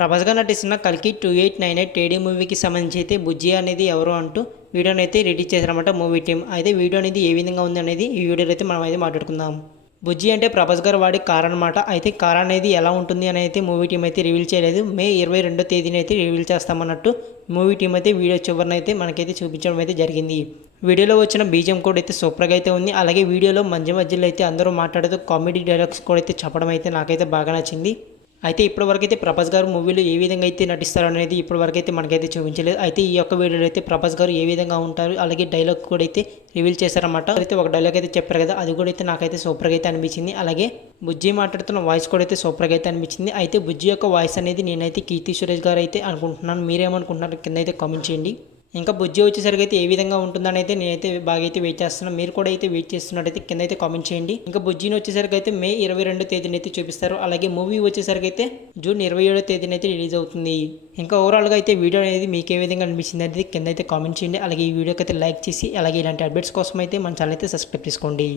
ప్రభాస్ గారు నటిస్తున్న కల్కి 2898 టేడీ మూవీకి సంబంధించి అయితే బుజ్జి అనేది ఎవరు అంటూ వీడియోని అయితే రిలీజ్ చేశారన్నమాట మూవీ టీం. అయితే వీడియో అనేది ఏ విధంగా ఉంది అనేది ఈ వీడియోలో అయితే మనం అయితే మాట్లాడుకుందాం. బుజ్జి అంటే ప్రభాస్ గారు వాడి కార్ అనమాట. అయితే కార్ అనేది ఎలా ఉంటుంది అని అయితే మూవీ టీం అయితే రివీల్ చేయలేదు. మే 22వ తేదీన అయితే రివీల్ చేస్తామన్నట్టు మూవీ టీం అయితే వీడియో చివరిన అయితే మనకైతే చూపించడం అయితే జరిగింది. వీడియోలో వచ్చిన బీజిఎం కూడా అయితే సూపర్గా అయితే ఉంది. అలాగే వీడియోలో మధ్యలో అయితే అందరూ మాట్లాడుతూ కామెడీ డైలాగ్స్ కూడా అయితే చెప్పడం అయితే నాకైతే బాగా నచ్చింది. అయితే ఇప్పటివరకు అయితే ప్రభాస్ గారు మూవీలో ఏ విధంగా అయితే నటిస్తారు అనేది ఇప్పటివరకు అయితే మనకైతే చూపించలేదు. అయితే ఈ యొక్క వీడియోలో అయితే ప్రభాస్ గారు ఏ విధంగా ఉంటారు, అలాగే డైలాగ్ కూడా అయితే రివీల్ చేశారన్నమాట. అయితే ఒక డైలాగ్ అయితే చెప్పారు కదా, అది కూడా అయితే నాకైతే సూపర్గా అయితే అనిపించింది. అలాగే బుజ్జి మాట్లాడుతున్న వాయిస్ కూడా అయితే సూపర్గా అయితే అనిపించింది. అయితే బుజ్జి యొక్క వాయిస్ అనేది నేనైతే కీర్తి సురేష్ గారు అయితే అనుకుంటున్నాను. మీరేమనుకుంటున్నారు కింద అయితే కామెంట్ చేయండి. ఇంకా బుజ్జి వచ్చేసరికి అయితే ఏ విధంగా ఉంటుందని అయితే నేనైతే బాగా అయితే వెయిట్ చేస్తున్నాను. మీరు కూడా అయితే వెయిట్ చేస్తున్నట్టయితే కింద అయితే కామెంట్ చేయండి. ఇంకా బుజ్జిని వచ్చేసరికి అయితే మే 22వ తేదీన అయితే చూపిస్తారు. అలాగే మూవీ వచ్చేసరికి అయితే జూన్ 27వ తేదీన అయితే రిలీజ్ అవుతుంది. ఇంకా ఓవరాల్గా అయితే వీడియో అనేది మీకు ఏ విధంగా అనిపించింది అనేది కింద అయితే కామెంట్ చేయండి. అలాగే ఈ వీడియోకి అయితే లైక్ చేసి అలాగే ఇలాంటి అప్డేట్స్ కోసం అయితే మన ఛానల్ అయితే సబ్స్క్రైబ్ చేసుకోండి.